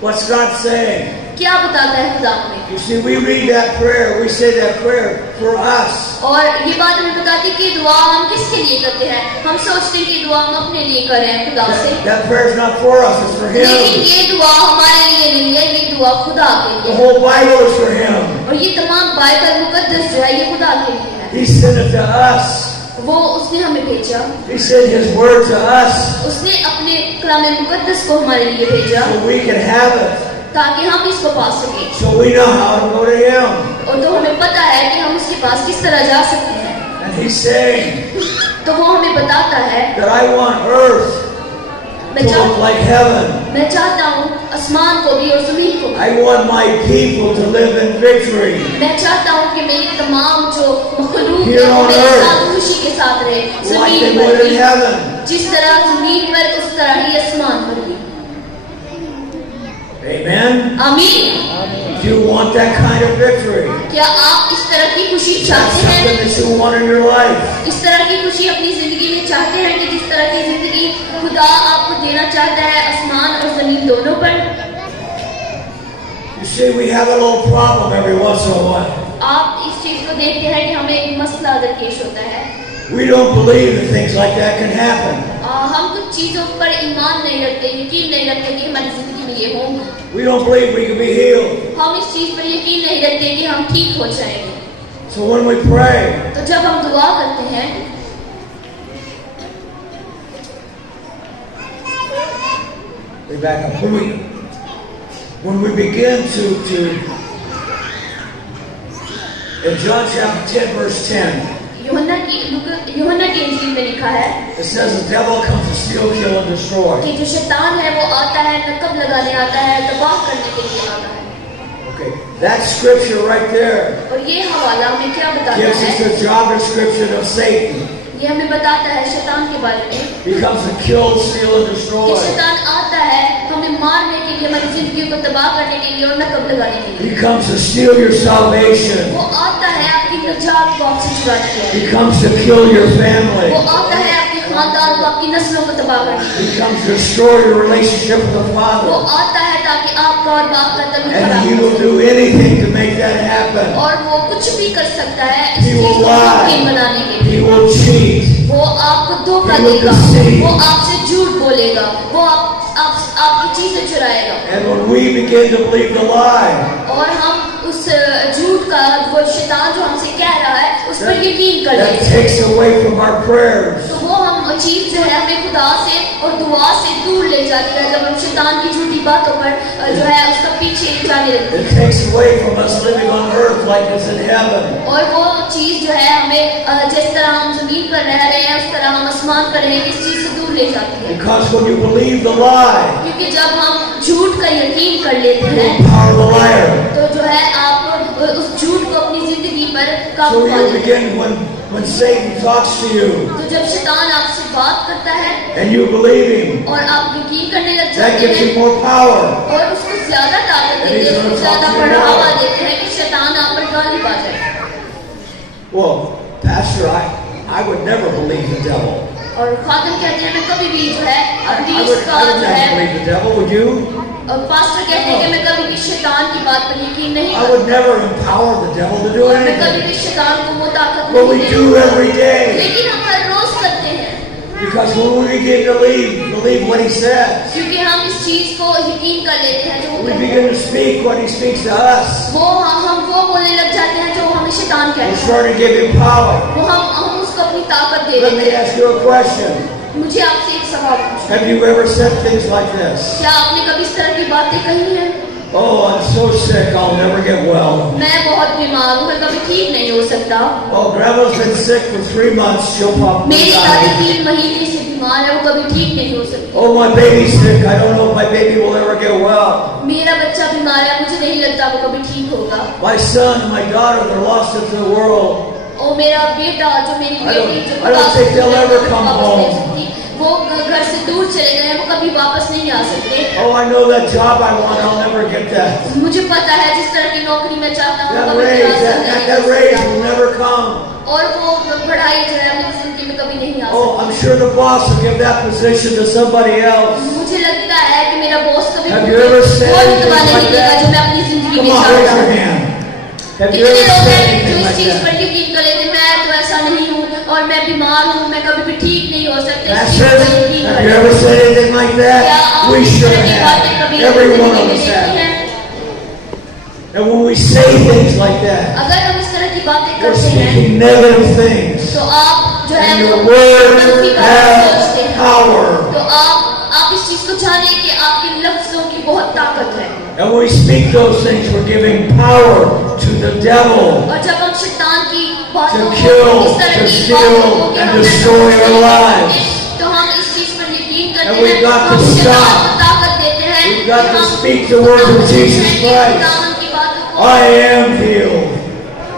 What's God saying? क्या बताता है खुदा हमें? You see, we read that prayer, we say that prayer for us. और ये बात हमें बताती है कि दुआ हम किसके लिए करते हैं? हम सोचते हैं कि दुआ हम अपने लिए कर रहे हैं खुदा से, That prayer is not for us, it's for लेकिन Him. ये दुआ हमारे लिए नहीं है, ये दुआ खुदा के The लिए है। whole Bible is for Him. और ये तमाम बाइबल मुकद्दस जो है ये खुदा के लिए है। He sent it to us. वो उसने हमें भेजा, He sent His word to us उसने अपने कलाम मुकद्दस को हमारे लिए भेजा so we can have it. ताकि हम इसको पा सकें। So we know how to go to Him. और तो हमें पता है कि हम उसके पास किस तरह जा सकते हैं। And He's saying तो वो हमें बताता है, that I want earth to look like heaven. मैं चाहता हूँ आसमान को भी और जमीन को भी। I want my people to live in victory. मैं चाहता हूँ कि मेरी तमाम जो मखलूक Here है वो on मेरे earth. साथ खुशी के साथ रहे, Like they जमीन would पर in भी, heaven. जिस तरह जमीन पर उस तरह ही आसमान पर भी। Amen. आमीन। Do you want that kind of victory? क्या आप इस तरह की खुशी Is that चाहते something हैं? that you want in your life? इस तरह की खुशी अपनी जिंदगी में चाहते हैं कि जिस तरह की जिंदगी खुदा आपको देना चाहता है आसमान और जमीन दोनों पर? You see, we have a little problem every once in a while. आप इस चीज को देखते हैं कि हमें एक मसला दरपेश होता है। We don't believe that things like that can happen. हम कुछ चीजों पर ईमान नहीं रखते, यकीन नहीं रखते कि हमारी जिंदगी में ये होगा। We don't believe we can be healed. हम इस चीज पर यकीन नहीं रखते कि हम ठीक हो जाएंगे। So when we pray, तो जब हम दुआ करते हैं, we back up. When we begin to in John chapter 10 verse 10, यूहन्ना की इंजील में लिखा है it says the devil comes to steal, kill, and destroy. कि जो शैतान है वो आता है, नकब लगाने आता है, तबाह करने के लिए आता है। Okay, that scripture right there और ये हवाला हमें क्या बताता gives us है? the job description of Satan. ये हमें बताता है शैतान के बारे में He comes to kill, steal, and कि destroy. शैतान आता है हमें मारने के लिए, हमारी जिंदगी को तबाह करने के लिए और नकब लगाने के लिए। He comes to steal your salvation. वो आता है आपकी निजात को आपसे चुराने के लिए। He comes to kill your family. वो आता है आपके खानदान को, आपकी नस्लों को तबाह करने के लिए। He comes to destroy your relationship with the वो Father. आता है ताकि आपका और बाप का ताल्लुक And खराब He हो will जाए। do anything to make that happen. और वो कुछ भी कर सकता है इस He चीज will को मुमकिन बनाने के lie. लिए। He will cheat. वो आपको धोखा He will देगा, deceive. वो आपसे झूठ बोलेगा, वो आपकी चीजें चुराएगा। And when we begin to believe the lie, और हम उस झूठ का वो शैतान जो हमसे कह रहा है उस पर यकीन कर that लेते takes away from our prayers. तो वो हम चीज जो है हमें खुदा से और दुआ से दूर ले जाती है जब हम शैतान की झूठी बातों पर जो है उसका पीछे जाने लगते हैं। It takes away from us living on earth like it's in heaven. और वो चीज जो है हमें जिस तरह हम जमीन पर रह रहे हैं उस तरह हम आसमान पर रहेंगे इस चीज से दूर ले जाती है। Because when you believe the lie, क्योंकि जब हम झूठ का यकीन कर लेते you हैं empower the liar. तो जो है आप उस झूठ को अपनी जिंदगी पर काबू So पा you लेते हैं। begin when Satan talks to you तो जब शैतान आपसे बात करता है and you believe him, और आप यकीन करने लग that जाते gives you हैं more power. और उसको ज्यादा ताकत देते हैं, उसको ज्यादा बढ़ावा देते हैं कि शैतान आप पर गालिब आ जाए। Well, Pastor, I would never believe the devil. और खातन कहते हैं मैं कभी भी जो है I अपनी would इसका जो never है believe the devil. Would you? और पास्टर कहते हैं कि मैं कभी भी शैतान की बात पर यकीन नहीं I would करता never empower the devil to do और मैं कभी anything. भी शैतान को वो ताकत But we नहीं do देता every day. लेकिन हम हर रोज करते हैं Because when we begin to believe what he says, क्योंकि हम इस चीज को यकीन कर लेते हैं जो वो we कहते हैं। begin to speak what he speaks to us. वो हम वो बोलने लग जाते हैं जो हमें शैतान We कहता है। start to give him power. वो हम उसको अपनी ताकत दे Let me देते हैं। ask you a question. मुझे आपसे एक सवाल पूछना Have you ever said things like this? क्या आपने कभी इस तरह की बातें कही हैं? Oh, I'm so sick, I'll never get well. मैं बहुत बीमार हूँ, मैं कभी ठीक नहीं हो सकता। Oh, Grandma's been sick for 3 months, she'll probably मेरी दादी die. 3 महीने से बीमार है, वो कभी ठीक नहीं हो सकती। Oh, my baby's sick, I don't know if my baby will ever get well. मेरा बच्चा बीमार है, मुझे नहीं लगता वो कभी ठीक होगा। My son and my daughter, they're lost into the world. और मेरा बेटा जो मेरी बेटी जो I don't think they'll ever come home. वो घर से दूर चले गए हैं, वो कभी वापस नहीं आ सकते। Oh, I know that job I want, I'll never get that. मुझे पता है जिस तरह की नौकरी मैं चाहता हूँ That कभी raise, हासिल नहीं that कर raise सकता। will never come. और वो पढ़ाई जो है मेरी जिंदगी में कभी नहीं आ Oh, सकती। I'm sure the boss will give that position to somebody else. मुझे लगता है कि मेरा बॉस कभी Have you ever said वो anything रुतबा नहीं like देगा that? जो मैं अपनी जिंदगी Come में on, चाहता raise your हूँ। hand. Have you कितने ever लोग said हैं जो anything इस like चीज that? पर यकीन कर लेते हैं, मैं तो ऐसा नहीं हूँ और मैं बीमार हूँ, मैं कभी भी ठीक नहीं हो सकता। इस चीज Pastors, पर यकीन have कर you ever लेते हैं। said anything like क्या that? आप We इस sure तरह की बातें have. कभी Every अपनी one जिंदगी of में us देखी have. हैं? And when we say things like that, अगर हम इस तरह की बातें we're करते हैं speaking negative things. तो आप जो है And वो your words मनफी बातें सोचते have हैं। power. तो आप इस चीज को जाने कि आपके लफ्जों की बहुत ताकत है And when we speak those things, we're giving power to the devil और जब हम शैतान की बातों to को kill, इस तरह to की steal, बातों को कि and हम destroy our lives. तो हम इस चीज पर यकीन करते And we've हैं, got to हम शैतान stop. को ताकत देते हैं We've got कि to हम speak the words of Jesus Christ. खुदावंद की बातों को I am healed.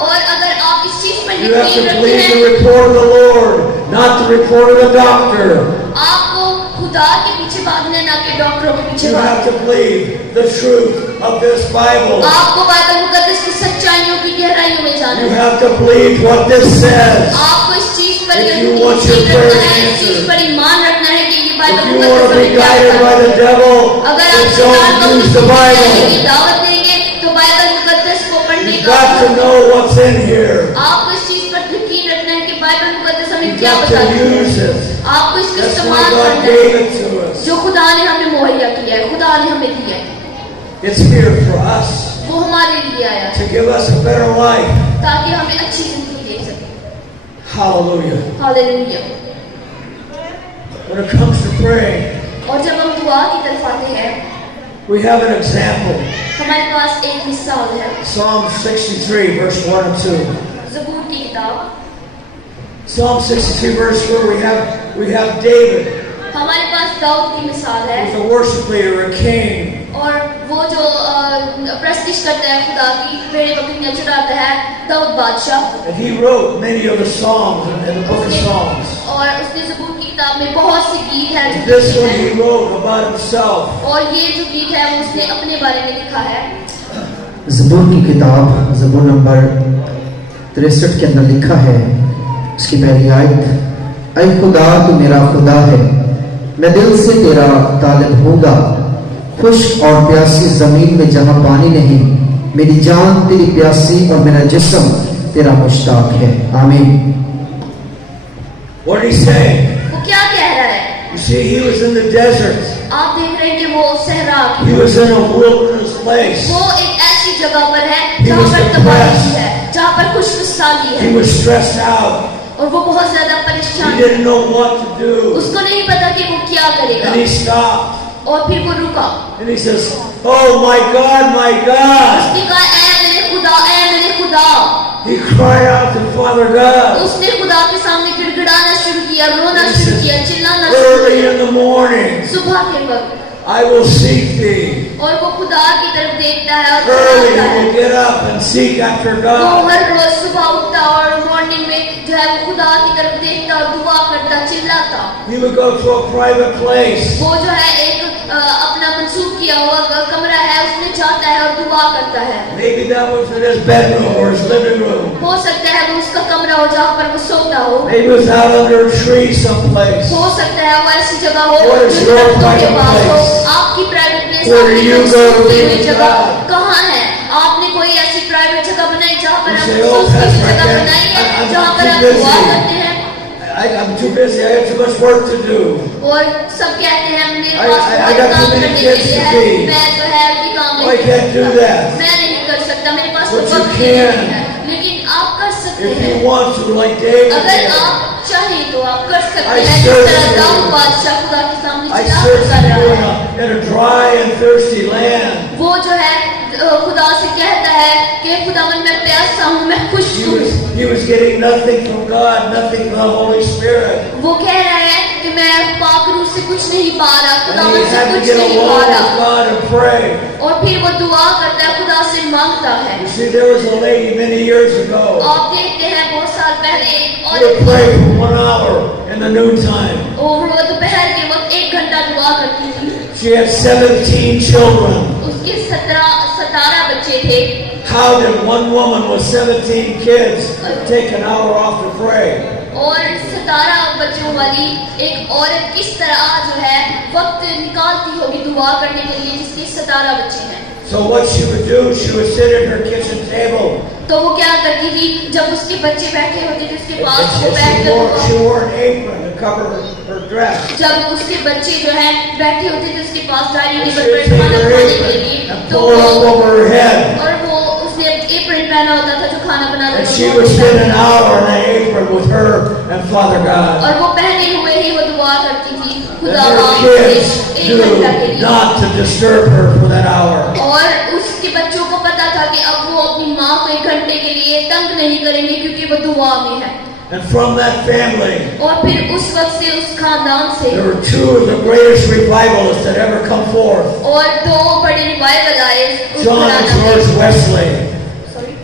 और अगर आप इस चीज पर You have यकीन to रखते believe the हैं report of the Lord, not the report of the doctor. आपको खुदा के पीछे भागना ना कि डॉक्टरों के पीछे You have भागना। to believe the truth of this Bible. आपको बाइबल मुकद्दस की सच्चाइयों की गहराइयों में जाना You है। have to believe what this says. आपको इस चीज पर If you यकीन want your रखना prayer है, इस चीज answered. पर ईमान रखना है कि ये If Bible you want to be मुकद्दस में क्या guided by है। the devil, अगर then आप शैतान को don't use the Bible. की दावत देंगे तो बाइबल मुकद्दस को पढ़ने You've का got to know what's in here. आपको इस चीज पर यकीन रखना है कि बाइबल मुकद्दस हमें You've क्या got बताती to है। use it. आपको इसका That's why इस्तेमाल God करना gave है it to us. जो खुदा ने हमें मुहैया किया है, खुदा ने हमें दिया है, It's here for us वो हमारे लिए आया है to give us a better life. ताकि हमें अच्छी जिंदगी दे सके। Hallelujah. Hallelujah. When it comes to praying, और जब हम दुआ की तरफ आते हैं we have an example. हमारे पास एक मिसाल है Psalm 63, verse 1 and 2. ज़बूर की किताब। Psalm 63, verse 4, we have David. हमारे पास दाऊद की मिसाल है He's a worship leader, a king. और वो जो प्रस्तिश करता है खुदा की, भेड़े बकरियां चुराता है, दाऊद बादशाह। And he wrote many of the Psalms in the book of Psalms. और उसने ज़बूर की किताब में बहुत से गीत हैं जो This लिखे one he हैं। wrote about himself. और ये जो गीत है वो उसने अपने बारे में लिखा है। ज़बूर की किताब ज़बूर नंबर 63 के अंदर लिखा है, उसकी पहली आयत, ऐ खुदा तू मेरा खुदा है, मैं दिल से तेरा तालिब हूँगा, खुश और प्यासी जमीन में जहाँ पानी नहीं, मेरी जान तेरी प्यासी और मेरा जिस्म तेरा मुश्ताक है। आमीन। What did he say? वो क्या कह रहा है? You see, he was in the desert. आप देख रहे हैं कि वो सहरा He was in a wilderness place. वो एक ऐसी ऐसी जगह पर है जहाँ पर तबाही है, जहाँ पर खुशहाली है। He was stressed out. और वो बहुत ज्यादा He परेशान, didn't know what to do. उसको नहीं पता कि वो क्या करेगा। And he stopped. और फिर वो रुका, And he says, "Oh my God, my God." उसने कहा, ऐ मेरे खुदा, ऐ मेरे खुदा। He cried out to Father God. उसने खुदा के सामने गिड़गिड़ाना शुरू किया, रोना शुरू किया, चिल्लाना शुरू Early किया। in the morning, सुबह के वक्त I will seek thee. और वो खुदा की तरफ देखता है और Early चिल्लाता he है। will get up and seek after वो God. हर रोज सुबह उठता और मॉर्निंग में जो है वो खुदा की तरफ देखता और दुआ करता, चिल्लाता। He would go to a private place. वो जो है एक अपना मंसूब किया हुआ कमरा है, उसमें जाता है और दुआ करता है। Maybe that was in his bedroom or his living room. हो सकता है वो उसका कमरा हो जहाँ पर वो सोता हो, Maybe it was out under a tree someplace. हो सकता है वो ऐसी जगह हो What is जो your दरख्तों के private पास हो। place? आपकी प्राइवेट प्लेस, Where आपकी you मंसूब go की to हुई meet जगह God? कहाँ है? आपने कोई ऐसी प्राइवेट जगह बनाई जहाँ पर You आप say, "Oh, मंसूब की Pastor, जगह I बनाई है, can't- I'm जहाँ पर too आप दुआ busy. करते हैं?" I'm too busy. I have too much work to do. और सब कहते हैं मेरे I- पास I बहुत got too काम many करने के kids लिए to है, feed. मैं जो है अभी काम Oh, I can't do that. मैं नहीं कर सकता, मेरे पास But तो you वक्त can. नहीं है। लेकिन आप कर सकते If हैं, you want to, like David अगर did. आप चाहें तो आप कर सकते I हैं। जिस serve तरह you. दाऊद बादशाह खुदा के सामने I चिल्ला searched कर for you रहा है, in a dry and thirsty land. वो जो है खुदा से कहता है कि खुदावन मैं प्यासा हूँ, मैं खुश हूँ। He was getting nothing from God, nothing from the Holy Spirit. वो कह रहा है कि मैं पाक रूह से कुछ नहीं पा रहा, And he खुदावन से had to कुछ get नहीं पा alone with रहा। God and pray. और फिर वो दुआ करता है, खुदा से मांगता है। You see, there was a lady many years ago आप देखते हैं बहुत साल पहले एक who would औरत pray for 1 hour in the noontime. और वो दोपहर के वक्त 1 घंटा दुआ करती थी। She had 17 children. उसके 17 बच्चे थे। How did one woman with 17 kids take an hour off to pray? और 17 बच्चों वाली एक औरत किस तरह जो है वक्त निकालती होगी दुआ करने के लिए जिसके 17 बच्चे हैं। So what she would do, she would sit at her kitchen table. तो वो क्या करती थी, जब उसके बच्चे बैठे होते थे उसके पास, And वो बैठ she wore an apron to cover her dress. जब उसके बच्चे जो है बैठे होते थे उसके पास dining And she table would पर take खाना her खाने के apron लिए, and तो pull it up over her head. और वो उसने एप्रन पहना होता था जो खाना बनाता And था, she वो would spend an पहना। hour in the apron with her and Father God. और वो पहने हुए ही वो दुआ करती थी And खुदा her बाप kids से knew 1 घंटा के लिए। not to disturb her for that hour. और उसके बच्चों को पता था कि अब वो अपनी माँ को 1 घंटे के लिए तंग नहीं करेंगे क्योंकि वो दुआ में है। And from that family, और फिर उस वक्त से उस खानदान से there were 2 of the greatest revivalists that ever come forth. और 2 बड़े रिवाइवल आए उस John and घराना George में। Wesley. Sorry।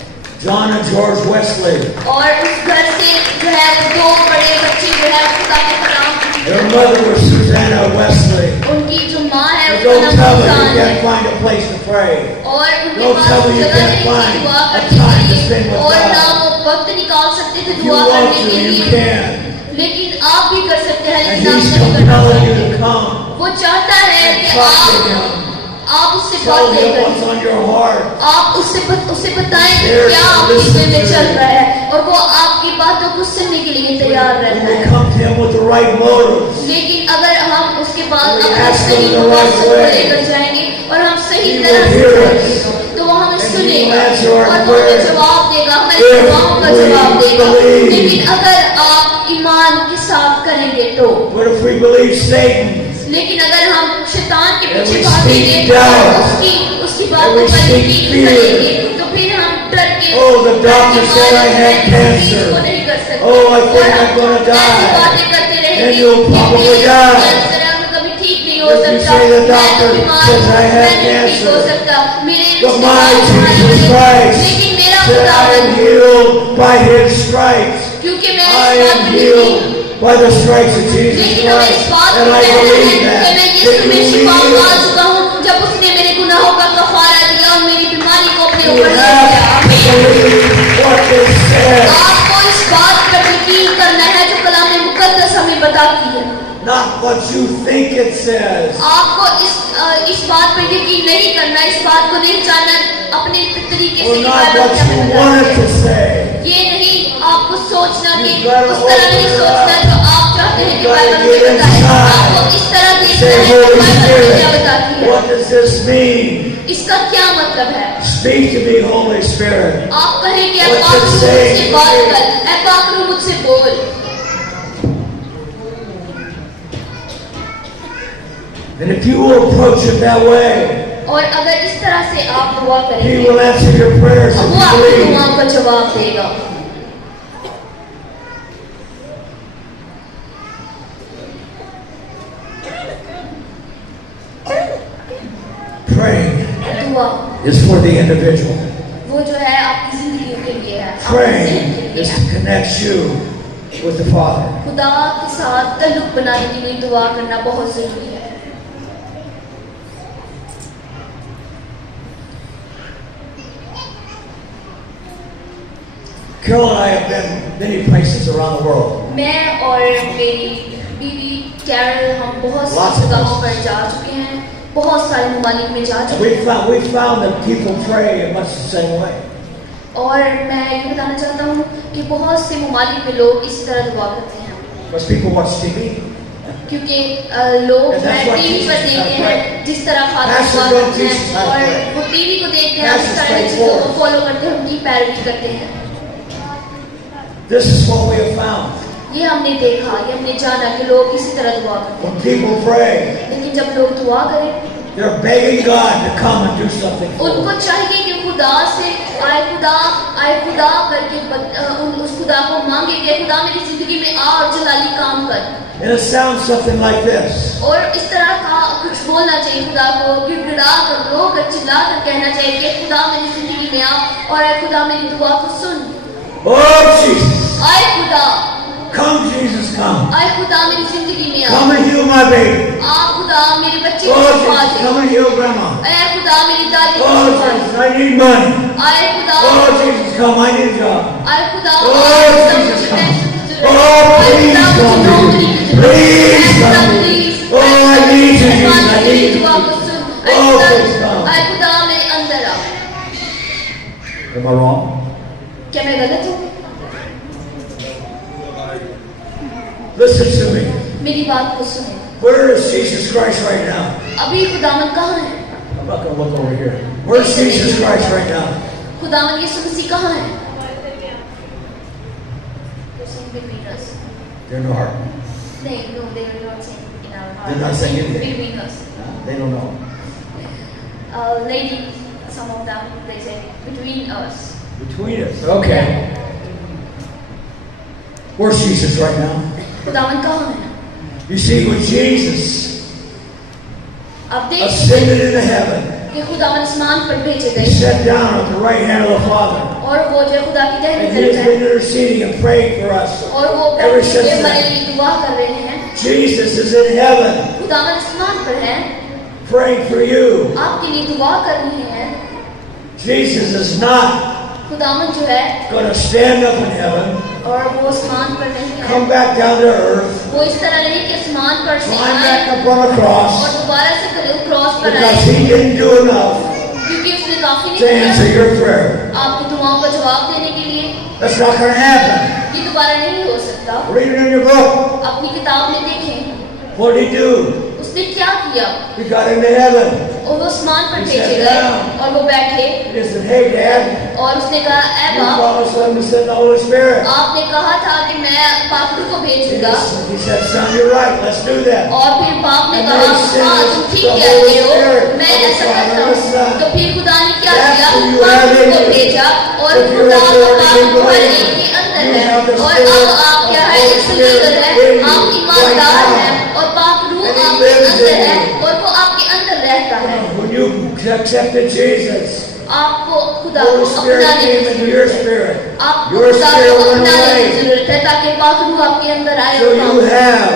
John and George Wesley. और उस घर से जो है वो 2 बड़े बच्चे जो है खुदा के कलाम Their mother was Susanna Wesley. उनकी जो माँ है But उसका don't नाम tell me सुसान you है। can't find a place to pray. और उनके Don't पास tell me you जगह can't नहीं थी find दुआ a करने time के to spend लिए, with और God. ना वो वक्त निकाल सकते थे If you दुआ want करने to, के you लिए। can. लेकिन आप भी कर सकते हैं, And लेकिन आप He's नहीं करना compelling you चाहते। to come वो चाहता है and कि talk to Him. आप उससे Tell बातें Him करें, what's on your heart. आप उससे बताएं कि There क्या to आपके listen दिल में to चल you. रहा है, और वो आपकी बातों को सुनने के लिए तैयार When रहता we है। come to Him with the right motives, लेकिन अगर हम उसके बाद We अपने ask सही Him the right मकसद को way. लेकर जाएंगे और हम सही He तरह will से hear करेंगे, तो वो हमें And He सुनेगा will answer our और वो हमें prayers. जवाब देगा, हमारी If दुआओं का we जवाब देगा। believe. लेकिन अगर आप ईमान के साथ करेंगे तो, but if we believe Satan, लेकिन अगर हम शैतान के And पीछे we भागेंगे speak doubt. और उसकी बात And को we speak यकीन fear. करेंगे, तो फिर हम डर के Oh, the doctor said I had cancer. को नहीं कर सकते। Oh, I think और I'm gonna ऐसी die. बातें करते रहेंगे And you'll कि probably मेरे die. कैंसर है, मैं कभी ठीक नहीं हो If you सकता, say the मैं doctor तो बीमार says हूँ, I have मैं नहीं ठीक हो cancer. सकता, मेरे But my रिश्तेदार Jesus हमारे Christ लेकिन मेरा said I am खुदा, healed by His stripes. क्योंकि मैं I इस बात am पर यकीन, healed by the stripes of Jesus लेकिन हमें इस Christ. बात And को I कहना believe है that. कि मैं That यीशु you में शिफा पा will चुका हूँ, जब उसने मेरे गुनाहों का कफारा दिया और मेरी बीमारी को अपने You ऊपर ले have लिया। to believe what it says. आपको इस बात पर यकीन करना है जो कलाम मुकद्दस हमें बताती है, Not what you think it says. आपको इस बात पर यकीन नहीं करना, इस बात को नहीं जानना अपने तरीके Or से not बाइबल what क्या हमें you बताती want it है। to say. ये नहीं आपको सोचना कि You've got to उस तरह नहीं open it सोचना up. जो आप चाहते हैं कि You've got to बाइबल में get बताए, inside. आपको इस तरह देखना Say, है कि Holy बाइबल में क्या Spirit, बताती है। what does this mean? इसका क्या मतलब है? Speak to me, Holy Spirit. आप कहें कि What पाक you're रूह saying मुझसे to बात me. कर, ऐ पाक रूह मुझसे बोल। And if you will approach it that way, और अगर इस तरह से आप दुआ He करेंगे, will answer your prayers वो if you आपकी believe. दुआओं का जवाब देगा। Praying दुआ is for the individual. वो जो है आपकी जिंदगी के लिए है, आपकी Praying जिंदगी के लिए is है। to connect you with the Father. खुदा के साथ ताल्लुक बनाने के लिए दुआ करना बहुत जरूरी है। Carol and I have been many places around the world. मैं और मेरी बीवी कैरल हम बहुत Lots सी of जगहों places. पर जा चुके हैं, बहुत सारे ममालिक में जा And चुके हैं। we found that people pray in much the same way. और मैं ये बताना चाहता हूँ कि बहुत से ममालिक में लोग इसी तरह दुआ करते हैं, Because people watch TV. क्योंकि लोग And that's what टीवी पर Jesus देखते has हैं prayed. जिस तरह खाते Pastors दुआ don't करते teach us हैं, how to और pray. वो टीवी को देखते हैं, Pastors इस तरह की pray चीजों for को us. फॉलो करते हैं, उनकी पैरवी करते हैं। This is what we have found. ये हमने देखा, ये हमने जाना कि लोग इसी तरह दुआ करते When people pray, हैं, लेकिन जब लोग दुआ करें, they're begging God to come and do something for उनको them. चाहिए कि खुदा से आए खुदा करके उस खुदा को मांगे कि खुदा मेरी जिंदगी में आ और जलाली काम कर। And it sounds something like this. और इस तरह का कुछ बोलना चाहिए खुदा को, गिड़गिड़ा कर रो कर चिल्ला कर कहना चाहिए कि खुदा मेरी जिंदगी में आ और आए खुदा मेरी दुआ को सुन। Oh, Jesus. आए खुदा, Come, Jesus, come. आए खुदा मेरी जिंदगी में आ। Come and heal my baby. आ खुदा मेरे बच्चे को Oh, शिफा Jesus, दे। come and heal Grandma. आए खुदा मेरी दादी को Oh, शिफा दे। Jesus, I need money. आए खुदा, Oh, Jesus, come, I need a job. आए खुदा, Oh, आए खुदा Jesus, मुझे come. पैसे की जरूरत है। Oh, आए please खुदा मुझे come. नौकरी की जरूरत है। Please आए खुदा come. Please, Oh, I need you, आए Jesus, खुदा I मेरी need you. दुआ को सुन। आए Oh, खुदा, please come. आए खुदा मेरे अंदर आ। Am I wrong? क्या मैं गलत हूँ? Listen to me. मेरी बात को सुने। Where is Jesus Christ right now? अभी खुदावन कहाँ है? I'm not going to look over here. Where's Jesus Christ right now? खुदावन यीशु मसीह कहाँ है? Between us. They're in our heart. नहीं, no, they are not saying in our heart. They're not saying anything. Between us. They don't know. Ladies, some of them they say between us. Between us. Okay. Where's Jesus right now? खुदावन कहाँ है? You see, when Jesus आप देख सकते ascended into heaven, हैं कि खुदावन आसमान पर भेजे He गए sat down at the right hand of the Father. और वो जो खुदा की दाहिनी And He तरफ has है been interceding and praying for us. और वो Ever बैठे since हुए हमारे then. लिए दुआ कर रहे हैं। Jesus is in heaven खुदावन आसमान पर है, praying for you. आपके लिए दुआ कर रहे हैं। Jesus is not खुदावन जो है going to stand up in heaven, और वो आसमान पर नहीं है, come back down to earth, वो इस तरह नहीं कि आसमान पर से climb आए back up on a और cross, दोबारा से क्रॉस पर because आए, He didn't do enough क्योंकि उसने काफी नहीं to answer किया your prayer. आपकी दुआओं का जवाब देने के लिए। That's not going to happen. ये दोबारा नहीं हो सकता। Read it in your book. अपनी किताब में देखें What did He do? उसने क्या किया। He got into heaven. और वो आसमान पर He भेजे sat गए down. और वो बैठे He said, "Hey, Dad, और उसने कहा, ऐ you बाप, promised them to send the Holy Spirit." आपने कहा था कि मैं पापड़ू को भेजूंगा। He said, "Son, you're right. Let's do that." और फिर बाप ने And कहा, they sent हाँ तुम ठीक the कहते Holy हो, Spirit मैं of the ऐसा Father करता and the हूँ। Son. तो फिर खुदा ने क्या That's किया, who you have पापड़ू in को you. भेजा और If you're खुदा a का born again पाप हर believer, एक के अंदर you है have the और Spirit अब आप क्या of है, Holy एक Spirit believer है, in you आप ईमानदार right now. हैं और पापड़ू And he आपके lives अंदर in है you. और वो आपके अंदर रहता है। When you accepted Jesus, आपको खुदा Holy को Spirit अपनाने came की into जरूरत your है। spirit. आपको Your खुदा spirit को went अपनाने की away. जरूरत है ताकि पापड़ू आपके अंदर आए So और you काम करे। have